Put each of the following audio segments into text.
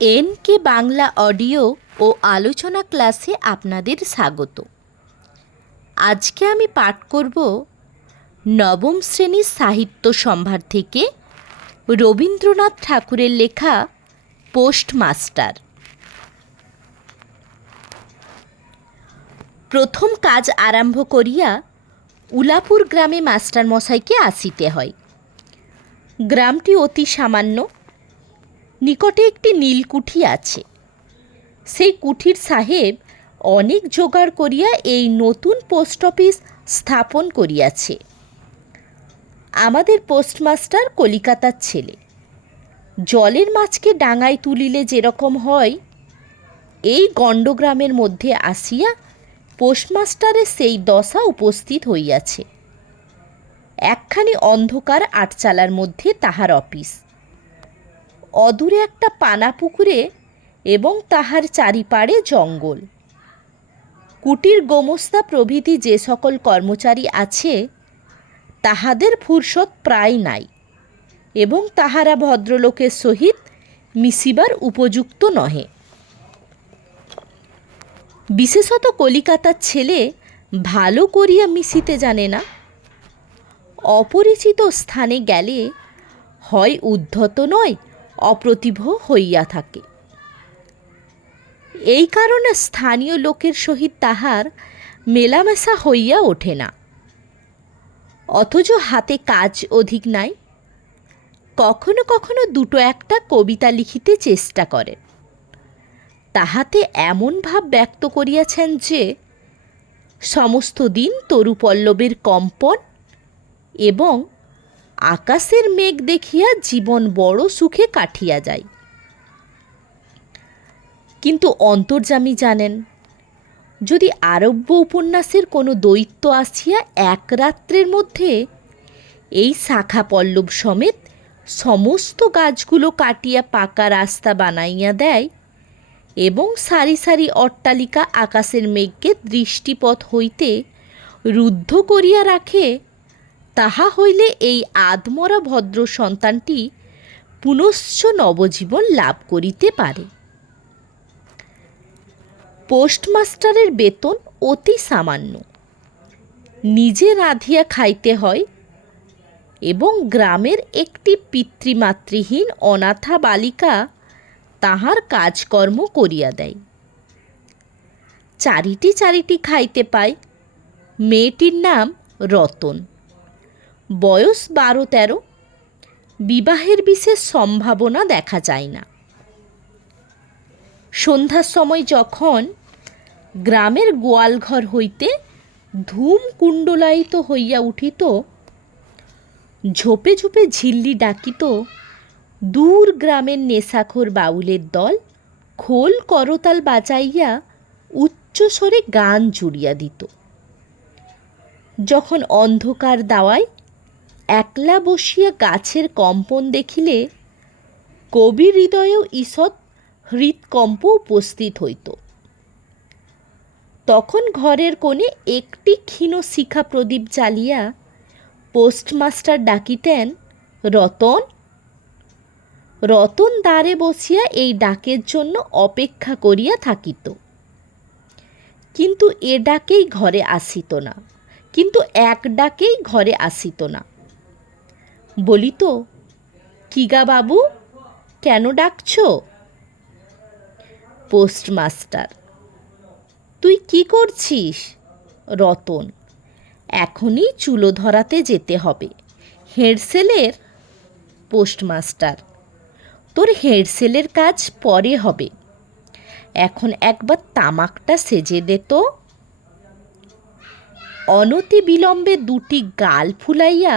N K Bangla audio ও আলোচনা ক্লাসে আপনাদের স্বাগত। আজকে আমি পাঠ করব নবম শ্রেণির সাহিত্য সম্ভার থেকে রবীন্দ্রনাথ ঠাকুরের লেখা পোস্টমাস্টার। প্রথম কাজ আরম্ভ করিয়া উলাপুর গ্রামে মাস্টারমশাইকে আসিতে হয়। গ্রামটি অতি সামান্য নিকটে একটি নীলকুঠি আছে। সেই কুঠির সাহেব অনেক জোগাড় করিয়া এই নতুন পোস্ট অফিস স্থাপন করিয়াছে। আমাদের পোস্টমাস্টার কলিকাতার ছেলে। জলের মাছকে ডাঙায় তুলিলে যেরকম হয়, এই গণ্ডগ্রামের মধ্যে আসিয়া পোস্টমাস্টারের সেই দশা উপস্থিত হইয়াছে। একখানি অন্ধকার আটচালার মধ্যে তাহার অফিস। অদূরে একটা পানা পুকুরে এবং তাহার চারিপাড়ে জঙ্গল। কুটির গোমস্তা প্রভৃতি যে সকল কর্মচারী আছে, তাহাদের ফুরসত প্রায় নাই এবং তাহারা ভদ্রলোকের সহিত মিশিবার উপযুক্ত নহে। বিশেষত কলিকাতার ছেলে ভালো করিয়া মিশিতে জানে না। অপরিচিত স্থানে গেলে হয় উদ্ধত নয় অপ্রতিভ হইয়া থাকে। এই কারণে স্থানীয় লোকের সহিত তাহার মেলামেশা হইয়া ওঠে না। অথচ হাতে কাজ অধিক নাই। কখনো কখনো দুটো একটা কবিতা লিখিতে চেষ্টা করে। তাহাতে এমন ভাব ব্যক্ত করিয়াছেন যে, সমস্ত দিন তরুপল্লবের কম্পন এবং আকাশের মেঘ দেখিয়া জীবন বড় সুখে কাটিয়া যায়। কিন্তু অন্তর্যামী জানেন, যদি আরব্য উপন্যাসের কোনো দৈত্য আসিয়া এক রাত্রের মধ্যে এই শাখা পল্লব সমেত সমস্ত গাছগুলো কাটিয়া পাকা রাস্তা বানাইয়া দেয় এবং সারি সারি অট্টালিকা আকাশের মেঘকে দৃষ্টিপথ হইতে রুদ্ধ করিয়া রাখে তাহা হইলে এই আদমরা ভদ্র সন্তানটি পুনশ্চ নবজীবন লাভ করিতে পারে। পোস্টমাস্টারের বেতন অতি সামান্য। নিজে রাঁধিয়া খাইতে হয় এবং গ্রামের একটি পিতৃমাতৃহীন অনাথা বালিকা তাহার কাজকর্ম করিয়া দেয়। চারিটি চারিটি খাইতে পায়। মেয়েটির নাম রতন। বয়স বারো তেরো। বিবাহের বিশেষ সম্ভাবনা দেখা যায় না। সন্ধ্যার সময় যখন গ্রামের গোয়ালঘর হইতে ধূম কুণ্ডলায়িত হইয়া উঠিত, ঝোপে ঝোপে ঝিল্লি ডাকিত দূর গ্রামের নেশাখোর বাউলের দল খোল করতাল বাজাইয়া উচ্চস্বরে গান জুড়িয়া দিত। যখন অন্ধকার দাওয়ায় একলা বসিয়া গাছের কম্পন দেখিলে কবি হৃদয়েও ঈষৎ হৃৎকম্প উপস্থিত হইত। তখন ঘরের কোণে একটি ক্ষীণ শিখা প্রদীপ জ্বালিয়া পোস্টমাস্টার ডাকিতেন, রতন রতন দ্বারে বসিয়া এই ডাকের জন্য অপেক্ষা করিয়া থাকিত। কিন্তু এ ডাকেই ঘরে আসিত না, কিন্তু এক ডাকেই ঘরে আসিত না। বলিত কিগা বাবু? কেন ডাকছ? পোস্টমাস্টার, তুই কি করছিস? রতন, এখনই চুলো ধরাতে যেতে হবে। হেডসেলের পোস্টমাস্টার, তোর হেডসেলের কাজ পরে হবে। এখন একবার তামাকটা সেজে দে তো। অনতি বিলম্বে দুটি গাল ফুলাইয়া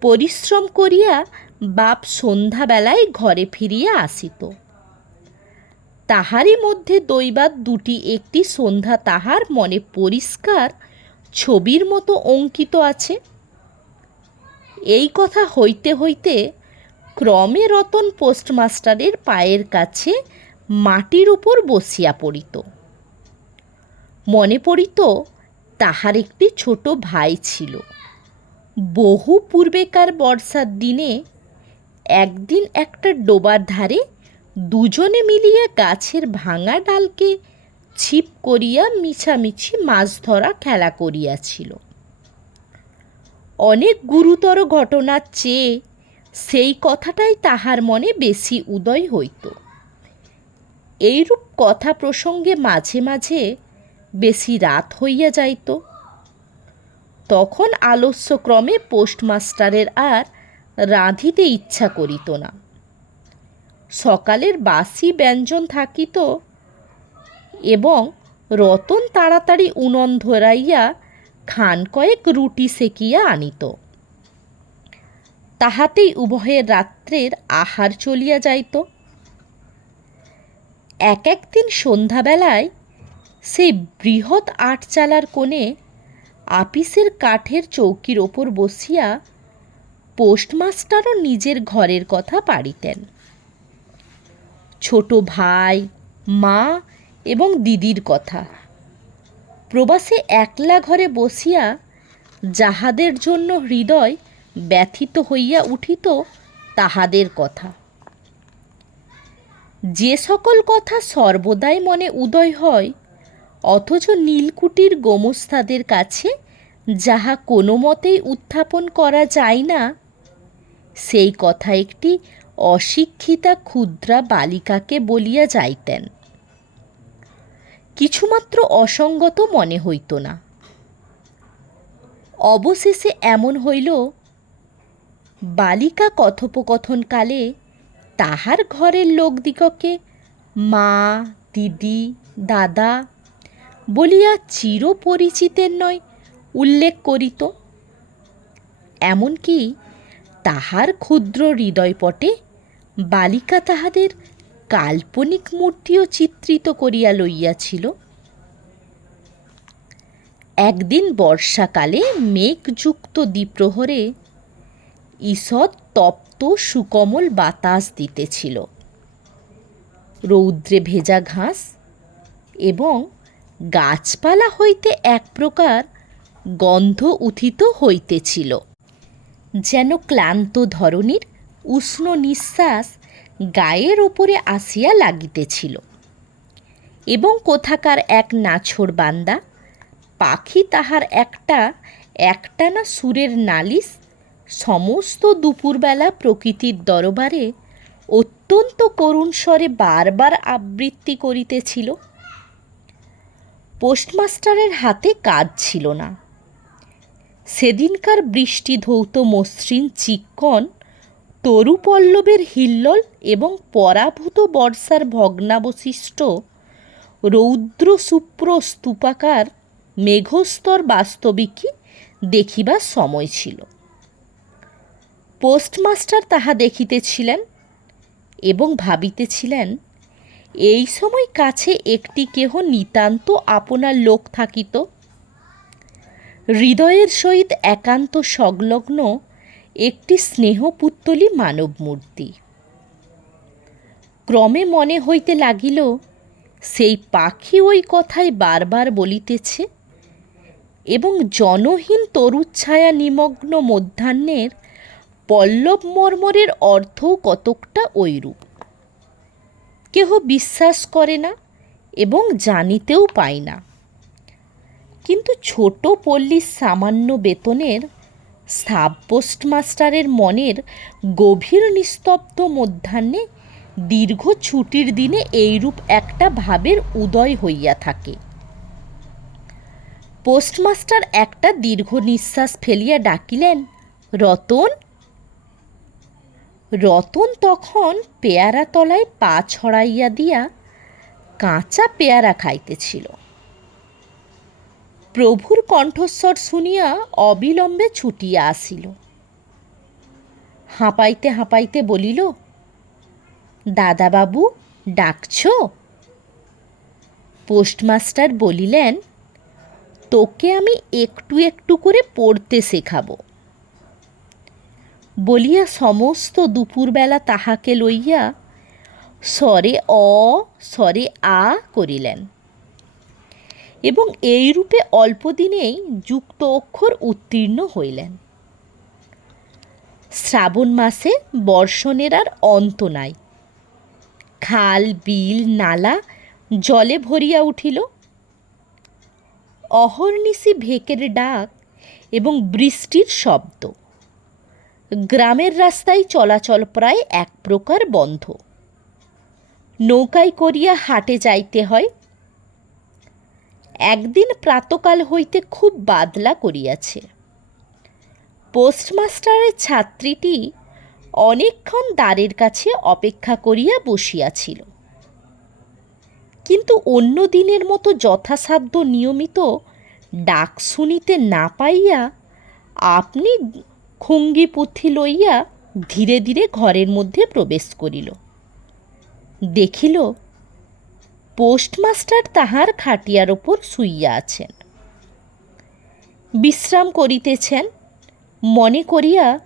পরিশ্রম করিয়া বাপ সন্ধ্যাবেলায় ঘরে ফিরিয়া আসিত। তাহারই মধ্যে দৈবাত দুটি একটি সন্ধ্যা তাহার মনে পরিষ্কার, ছবির মতো অঙ্কিত আছে। এই কথা হইতে হইতে ক্রমে রতন পোস্টমাস্টারের পায়ের কাছে মাটির উপর বসিয়া পড়িত। মনে পড়িত, তাহার একটি ছোট ভাই ছিল। বহু পূর্বেকার বর্ষার দিনে একদিন একটা ডোবার ধারে দুজনে মিলিয়া গাছের ভাঙা ডালকে ছিপ করিয়া মিছামিছি মাছ ধরা খেলা করিয়াছিল। অনেক গুরুতর ঘটনার চেয়ে সেই কথাটাই তাহার মনে বেশি উদয় হইত। এইরূপ কথা প্রসঙ্গে মাঝে মাঝে বেশি রাত হইয়া যাইত। তখন আলস্যক্রমে পোস্টমাস্টারের আর রাঁধিতে ইচ্ছা করিত না। সকালের বাসি ব্যঞ্জন থাকিত এবং রতন তাড়াতাড়ি উনন ধরাইয়া খান কয়েক রুটি সেকিয়া আনিত। তাহাতেই উভয়ের রাত্রের আহার চলিয়া যাইত। এক একদিন সন্ধ্যাবেলায় সেই বৃহৎ আটচালার কোণে আপিসের কাঠের চৌকির ওপর বসিয়া পোস্টমাস্টারও নিজের ঘরের কথা পাড়িতেন। ছোট ভাই, মা এবং দিদির কথা। প্রবাসে একলা ঘরে বসিয়া যাহাদের জন্য হৃদয় ব্যথিত হইয়া উঠিত তাহাদের কথা। যে সকল কথা সর্বদাই মনে উদয় হয় অথচ নীলকুটির গোমস্তাদের কাছে যাহা কোনো মতেই উত্থাপন করা যায় না, সেই কথা একটি অশিক্ষিতা ক্ষুদ্রা বালিকাকে বলিয়া যাইতেন। কিছুমাত্র অসঙ্গত মনে হইত না। অবশেষে এমন হইল, বালিকা কথোপকথনকালে তাহার ঘরের লোকদিগকে মা, দিদি, দাদা বলিয়া চিরপরিচিতের নয়, উল্লেখ করিত। এমনকি তাহার ক্ষুদ্র হৃদয়পটে বালিকা তাহাদের কাল্পনিক মূর্তিও চিত্রিত করিয়া লইয়াছিল। একদিন বর্ষাকালে মেঘযুক্ত দ্বিপ্রহরে ঈষৎ তপ্ত সুকমল বাতাস দিতেছিল। রৌদ্রে ভেজা ঘাস এবং গাছপালা হইতে এক প্রকার গন্ধ উথিত হইতেছিল। যেন ক্লান্ত ধরনের উষ্ণ নিঃশ্বাস গায়ের ওপরে আসিয়া লাগিতেছিল। এবং কোথাকার এক নাছোড় বান্দা, পাখি তাহার একটা, একটানা সুরের নালিশ সমস্ত দুপুরবেলা প্রকৃতির দরবারে অত্যন্ত করুণ স্বরে বারবার আবৃত্তি করিতেছিল। পোস্টমাস্টারের হাতে কাজ ছিল না। সেদিনকার বৃষ্টি ধৌত মসৃণ চিক্কন, তরুপল্লবের হিল্লল এবং পরাভূত বর্ষার ভগ্নাবশিষ্ট রৌদ্র সুপ্র স্তূপাকার মেঘস্তর বাস্তবিকই দেখিবার সময় ছিল। পোস্টমাস্টার তাহা দেখিতেছিলেন এবং ভাবিতেছিলেন এই সময় কাছে একটি কেহ নিতান্ত আপনার লোক থাকিত। হৃদয়ের সহিত একান্ত সংলগ্ন একটি স্নেহপুত্তলি মানব মূর্তি ক্রমে মনে হইতে লাগিল, সেই পাখি ওই কথাই বারবার বলিতেছে এবং জনহীন তরুচ্ছায়া নিমগ্ন মধ্যাহ্নের পল্লব মর্মরের অর্থও কতকটা ঐরূপ। কেহ বিশ্বাস করে না এবং জানিতেও পায় না। কিন্তু ছোট পল্লীর সামান্য বেতনের সাব পোস্টমাস্টারের মনের গভীর নিস্তব্ধ মধ্যাহ্নে দীর্ঘ ছুটির দিনে এইরূপ একটা ভাবের উদয় হইয়া থাকে। পোস্টমাস্টার একটা দীর্ঘ নিঃশ্বাস ফেলিয়া ডাকিলেন, রতন রতন তখন পেয়ারা তলায় পা ছড়াইয়া দিয়া কাঁচা পেয়ারা খাইতেছিল। প্রভুর কণ্ঠস্বর শুনিয়া অবিলম্বে ছুটিয়া আসিল। হাঁপাইতে হাঁপাইতে বলিল, দাদাবাবু, ডাকছ? পোস্টমাস্টার বলিলেন, তোকে আমি একটু একটু করে পড়তে শেখাবো। বলিয়া সমস্ত দুপুরবেলা তাহাকে লইয়া স্বরে অ, স্বরে আ করিলেন। এবং এইরূপে অল্প দিনেই যুক্ত অক্ষর উত্তীর্ণ হইলেন। শ্রাবণ মাসে বর্ষণের আর অন্ত নাই। খাল, বিল, নালা জলে ভরিয়া উঠিল। অহর্নিশি ভেকের ডাক এবং বৃষ্টির শব্দ। গ্রামের রাস্তায় চলাচল প্রায় এক প্রকার বন্ধ। নৌকায় করিয়া হাটে যাইতে হয়। একদিন প্রাতকাল হইতে খুব বাদলা করিয়াছে। পোস্টমাস্টারের ছাত্রীটি অনেকক্ষণ দ্বারের কাছে অপেক্ষা করিয়া বসিয়াছিল। কিন্তু অন্য দিনের মতো যথাসাধ্য নিয়মিত ডাক শুনিতে না পাইয়া আপনি খুঙ্গি পুঁথি লইয়া ধীরে ধীরে ঘরের মধ্যে প্রবেশ করিল। দেখিল, পোস্টমাস্টার তাহার খাটিয়ার ওপর শুইয়া আছেন। বিশ্রাম করিতেছেন, মনে করিয়া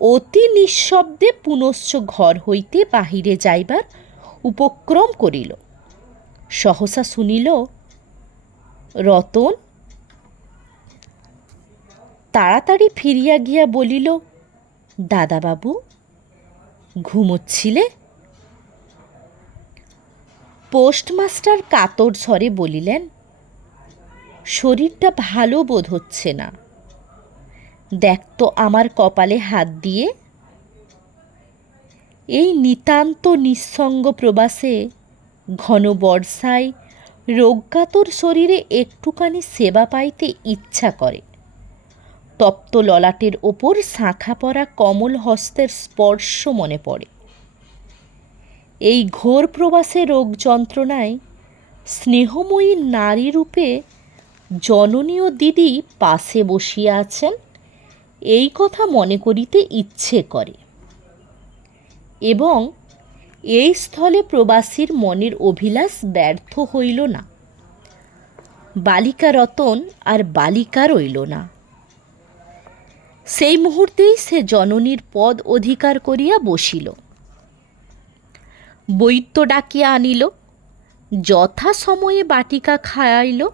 অতি নিঃশব্দে পুনশ্চ ঘর হইতে বাহিরে যাইবার উপক্রম করিল। সহসা শুনিল, রতন তাড়াতাড়ি ফিরিয়া গিয়া বলিল, দাদাবাবু, ঘুমোচ্ছিলে? পোস্টমাস্টার কাতর স্বরে বলিলেন, শরীরটা ভালো বোধ হচ্ছে না। দেখ তো আমার কপালে হাত দিয়ে। এই নিতান্ত নিঃসঙ্গ প্রবাসে, ঘন বর্ষায় রোগকাতর শরীরে একটুখানি সেবা পাইতে ইচ্ছা করে। তপ্ত ললাটের ওপর শাঁখা পরা কমল হস্তের স্পর্শ মনে পড়ে। এই ঘোর প্রবাসে রোগ যন্ত্রণায় স্নেহময়ী নারী রূপে জননীয় দিদি পাশে বসিয়া আছেন, এই কথা মনে করিতে ইচ্ছে করে। এবং এই স্থলে প্রবাসীর মনের অভিলাষ ব্যর্থ হইল না। বালিকা রতন আর বালিকা রইল না। সেই মুহূর্তেই সে জননীর পদ অধিকার করিয়া বসিল। বৈত্য ডাকিয়া আনিল, যথা সময়ে বাটিকা খাওয়াইল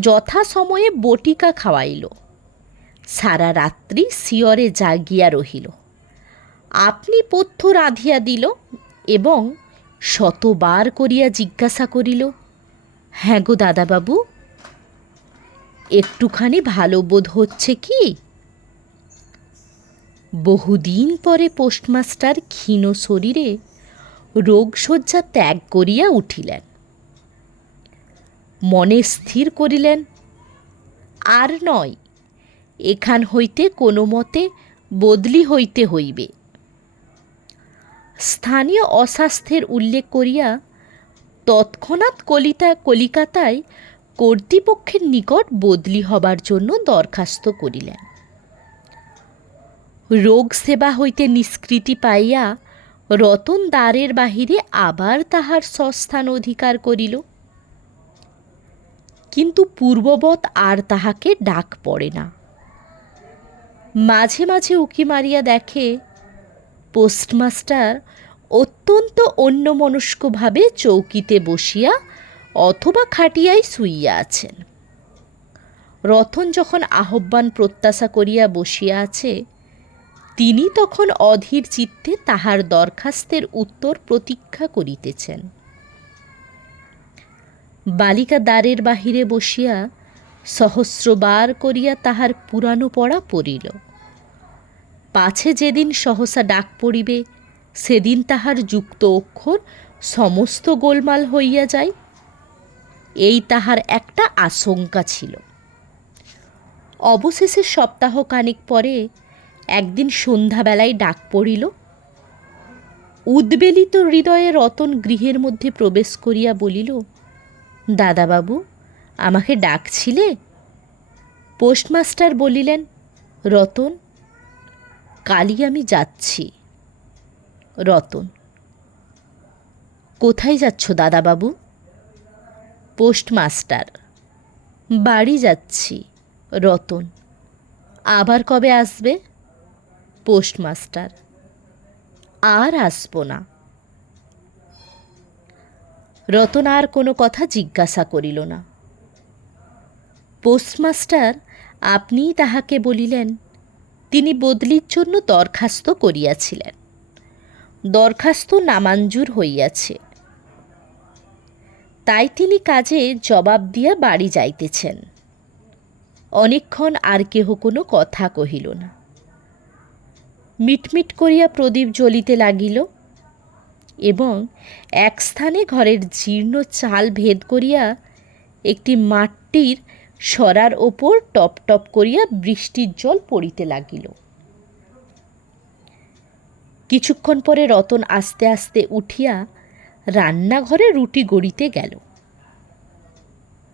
যথা সময়ে বটিকা খাওয়াইল। সারা রাত্রি শিয়রে জাগিয়া রহিল। আপনি পথ্য রাধিয়া দিল এবং শতবার করিয়া জিজ্ঞাসা করিল হ্যাঁ গো দাদাবাবু, একটুখানি ভালো বোধ হচ্ছে কি? বহুদিন পরে পোস্টমাস্টার ক্ষীণ শরীরে রোগশয্যা ত্যাগ করিয়া উঠিলেন। মনে স্থির করিলেন, আর নয়, এখান হইতে কোনো মতে বদলি হইতে হইবে। স্থানীয় অস্বাস্থ্যের উল্লেখ করিয়া তৎক্ষণাৎ কলিতা কলিকাতায় কর্তৃপক্ষের নিকট বদলি হবার জন্য দরখাস্ত করিলেন। রোগ সেবা হইতে নিষ্কৃতি পাইয়া রতন দ্বারের বাহিরে আবার তাহার স্বস্থান অধিকার করিল। কিন্তু পূর্ববৎ আর তাহাকে ডাক পড়ে না। মাঝে মাঝে উকি মারিয়া দেখে পোস্টমাস্টার অত্যন্ত অন্যমনস্কভাবে চৌকিতে বসিয়া অথবা খাটিয়ায় শুইয়া আছেন। রতন যখন আহ্বান প্রত্যাশা করিয়া বসিয়া আছে তিনি তখন অধীর চিত্তে তাহার দরখাস্তের উত্তর প্রতীক্ষা করিতেছেন। বালিকা দ্বারের বাহিরে বসিয়া সহস্রবার করিয়া তাহার পুরানো পড়া পড়িল। পাছে যেদিন সহসা ডাক পড়িবে, সেদিন তাহার যুক্ত অক্ষর সমস্ত গোলমাল হইয়া যায়। এই তাহার একটা আশঙ্কা ছিল। অবশেষে সপ্তাহ খানিক পরে একদিন সন্ধ্যাবেলায় ডাক পড়িল। উদ্বেলিত হৃদয়ে রতন গৃহের মধ্যে প্রবেশ করিয়া বলিল, দাদাবাবু, আমাকে ডাকছিলে? পোস্টমাস্টার বলিলেন, রতন, কালই আমি যাচ্ছি। রতন, কোথায় যাচ্ছ দাদাবাবু? পোস্টমাস্টার, বাড়ি যাচ্ছি। রতন, আবার কবে আসবে? পোস্টমাস্টার। আর আসব না। রতন আর কোনো কথা জিজ্ঞাসা করিল না। পোস্টমাস্টার আপনিই তাহাকে বলিলেন, তিনি বদলির জন্য দরখাস্ত করিয়াছিলেন। দরখাস্ত নামাঞ্জুর হইয়াছে। তাই তিনি কাজে জবাব দিয়া বাড়ি যাইতেছেন। অনেকক্ষণ আর কেহ কোনো কথা কহিল না। মিটমিট করিয়া প্রদীপ জ্বলিতে লাগিল এবং এক স্থানে ঘরের জীর্ণ চাল ভেদ করিয়া একটি মাটির সরার ওপর টপ টপ করিয়া বৃষ্টির জল পড়িতে লাগিল। কিছুক্ষণ পরে রতন আস্তে আস্তে উঠিয়া রান্নাঘরে রুটি গড়িতে গেল।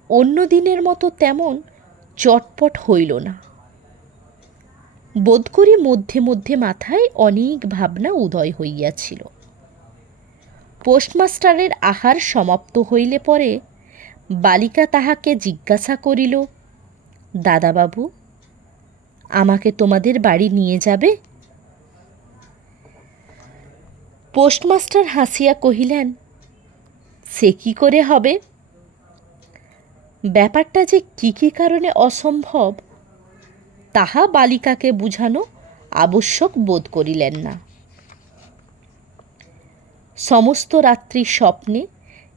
অন্য দিনের মতো তেমন চটপট হইল না। বোধ করি মধ্যে মধ্যে মাথায় অনেক ভাবনা উদয় হইয়াছিল। পোস্টমাস্টারের আহার সমাপ্ত হইলে পরে বালিকা তাহাকে জিজ্ঞাসা করিল, দাদাবাবু, আমাকে তোমাদের বাড়ি নিয়ে যাবে? পোস্টমাস্টার হাসিয়া কহিলেন, সে কি করে হবে? ব্যাপারটা যে কী কী কারণে অসম্ভব তাহা বালিকাকে বুঝানো আবশ্যক বোধ করিলেন না। সমস্ত রাত্রি স্বপ্নে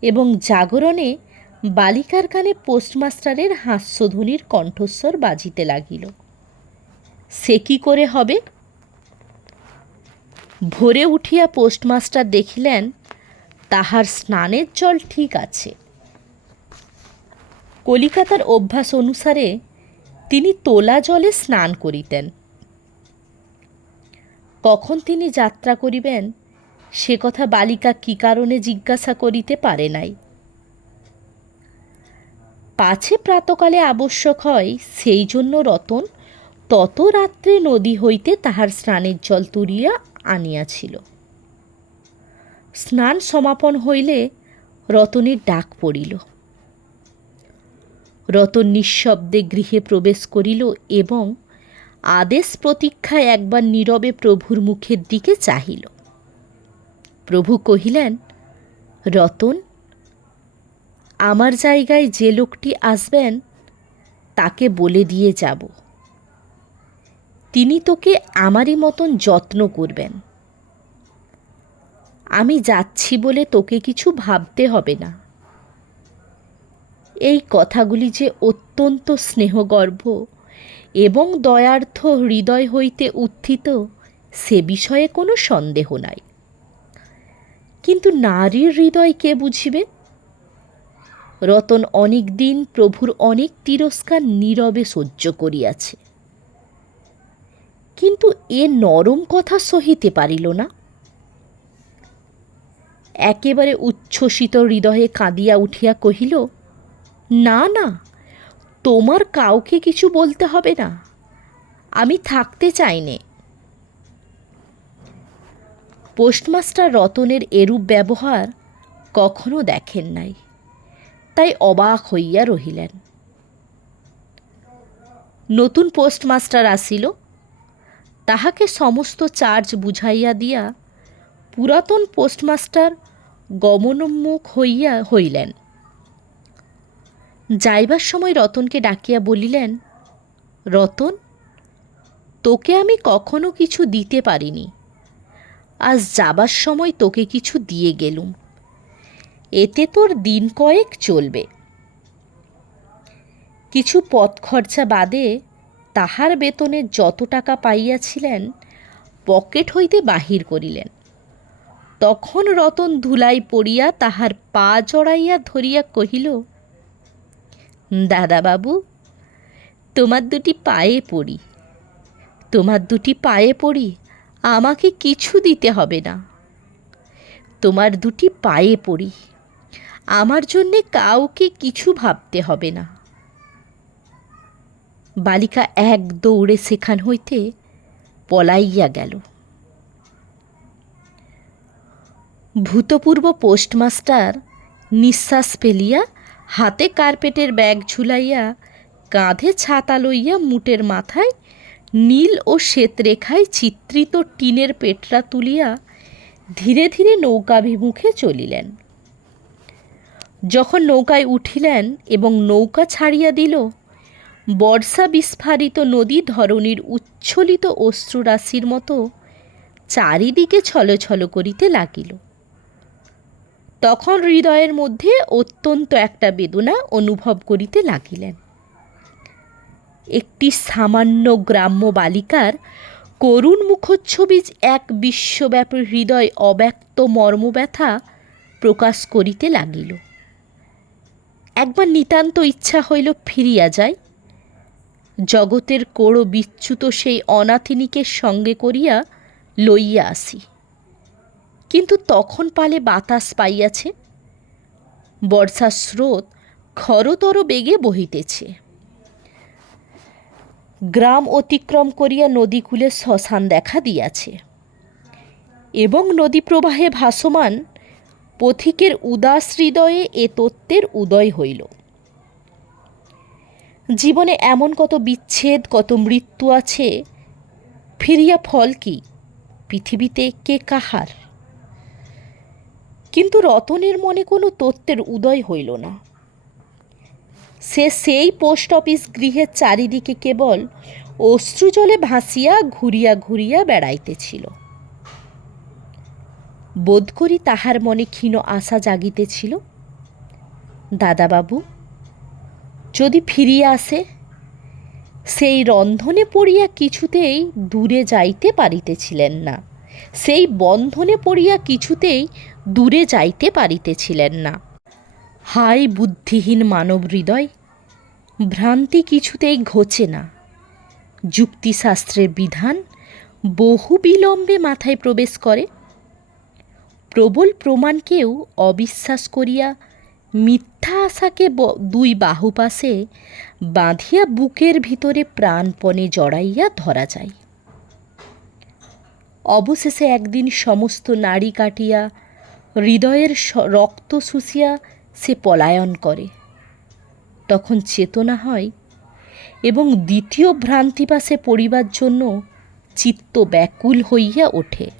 এবং জাগরণে বালিকার কানে পোস্টমাস্টারের হাস্যধ্বনির কণ্ঠস্বর বাজিতে লাগিল। সে কি করে হবে? ভোরে উঠিয়া পোস্টমাস্টার দেখিলেন, তাহার স্নানের জল ঠিক আছে। কলিকাতার অভ্যাস অনুসারে তিনি তোলা জলে স্নান করিতেন। কখন তিনি যাত্রা করিবেন, সে কথা বালিকা কী কারণে জিজ্ঞাসা করিতে পারে নাই। পাছে প্রাতকালে আবশ্যক হয়, সেই জন্য রতন তত রাত্রে নদী হইতে তাহার স্নানের জল তুলিয়া আনিয়াছিল। স্নান সমাপন হইলে রতনের ডাক পড়িল। রতন নিঃশব্দে গৃহে প্রবেশ করিল এবং আদেশ প্রতীক্ষায় একবার নীরবে প্রভুর মুখের দিকে চাহিল। প্রভু কহিলেন, রতন, আমার জায়গায় যে লোকটি আসবেন, তাকে বলে দিয়ে যাব। তিনি তোকে আমারই মতন যত্ন করবেন। আমি যাচ্ছি বলে তোকে কিছু ভাবতে হবে না। এই কথাগুলি যে অত্যন্ত স্নেহগর্ভ এবং দয়ার্থ হৃদয় হইতে উত্থিত, সে বিষয়ে কোনো সন্দেহ নাই। কিন্তু নারীর হৃদয় কে বুঝিবে? রতন অনেক দিন প্রভুর অনেক তিরস্কার নীরবে সহ্য করিয়াছে। কিন্তু এ নরম কথা সহিতে পারিল না। একেবারে উচ্ছ্বসিত হৃদয়ে কাঁদিয়া উঠিয়া কহিল না না, তোমার কাউকে কিছু বলতে হবে না। আমি থাকতে চাইনে। পোস্টমাস্টার রতনের এরূপ ব্যবহার কখনো দেখেন নাই, তাই অবাক হইয়া রহিলেন। নতুন পোস্টমাস্টার আসিল, তাহাকে সমস্ত চার্জ বুঝাইয়া দিয়া পুরাতন পোস্টমাস্টার গমনোন্মুখ হইয়া হইলেন। যাইবার সময় রতনকে ডাকিয়া বলিলেন, রতন, তোকে আমি কখনো কিছু দিতে পারিনি। আজ যাবার সময় তোকে কিছু দিয়ে গেলুম। এতে তোর দিন কয়েক চলবে। কিছু পথ খরচা বাদে তাহার বেতনে যত টাকা পাইয়াছিলেন, পকেট হইতে বাহির করিলেন। তখন রতন ধুলাই পড়িয়া তাহার পা জড়াইয়া ধরিয়া কহিল দাদাবাবু, তোমার দুটি পায়ে পড়ি। তোমার দুটি পায়ে পড়ি, আমাকে কিছু দিতে হবে না। তোমার দুটি পায়ে পড়ি, আমার জন্যে কাউকে কিছু ভাবতে হবে না। বালিকা এক দৌড়ে সেখান হইতে পলাইয়া গেল। ভূতপূর্ব পোস্টমাস্টার নিঃশ্বাস ফেলিয়া হাতে কার্পেটের ব্যাগ ঝুলাইয়া কাঁধে ছাতা লইয়া মুটের মাথায় নীল ও শ্বেতরেখায় চিত্রিত টিনের পেটরা তুলিয়া ধীরে ধীরে নৌকাভিমুখে চলিলেন। যখন নৌকায় উঠিলেন এবং নৌকা ছাড়িয়া দিল, বর্ষা বিস্ফারিত নদী ধরণীর উচ্ছ্বলিত অশ্রুরাশির মতো চারিদিকে ছলছল করিতে লাগিল। তখন হৃদয়ের মধ্যে অত্যন্ত একটা বেদনা অনুভব করিতে লাগিলেন। একটি সামান্য গ্রাম্য বালিকার করুণ মুখচ্ছবি এক বিশ্বব্যাপী হৃদয় অব্যক্ত মর্মব্যথা প্রকাশ করিতে লাগিল। একবার নিতান্ত ইচ্ছা হইল ফিরিয়া যায় জগতের কোড়ো বিচ্যুত সেই অনাথিনীকে সঙ্গে করিয়া লইয়া আসি। কিন্তু তখন পালে বাতাস পাইয়াছে। বর্ষার স্রোত খরতর বেগে বহিতেছে। গ্রাম অতিক্রম করিয়া নদীকূলে শ্মশান দেখা দিয়াছে। এবং নদী প্রবাহে ভাসমান পথিকের উদাস হৃদয়ে এ তত্ত্বের উদয় হইল। জীবনে এমন কত বিচ্ছেদ, কত মৃত্যু আছে, ফিরিয়া ফল কি? পৃথিবীতে কে কাহার? কিন্তু রতনের মনে কোনো তত্ত্বের উদয় হইল না। সে সেই পোস্ট অফিস গৃহের চারিদিকে কেবল অশ্রুজলে ভাসিয়া ঘুরিয়া ঘুরিয়া বেড়াইতেছিল। বোধ করি তাহার মনে ক্ষীণ আশা জাগিতেছিল, দাদাবাবু, যদি ফিরিয়া আসে, সেই রন্ধনে পড়িয়া কিছুতেই দূরে যাইতে পারিতেছিলেন না। সেই বন্ধনে পড়িয়া কিছুতেই দূরে যাইতে পারিতেছিলেন না। হাই বুদ্ধিহীন মানব হৃদয় ভ্রান্তি কিছুতেই ঘোচে না। যুক্তিশাস্ত্রের বিধান বহু বিলম্বে মাথায় প্রবেশ করে। প্রবল প্রমাণকেও অবিশ্বাস করিয়া মিথ্যা আশাকে দুই বাহু পাশে বাঁধিয়া বুকের ভিতরে প্রাণপণে জড়াইয়া ধরা যায়। অবশেষে একদিন সমস্ত নাড়ি কাটিয়া হৃদয়ের রক্ত শুষিয়া সে পলায়ন করে। তখন চেতনা হয় এবং দ্বিতীয় ভ্রান্তিবাসে পড়িবার জন্য চিত্ত ব্যাকুল হইয়া ওঠে।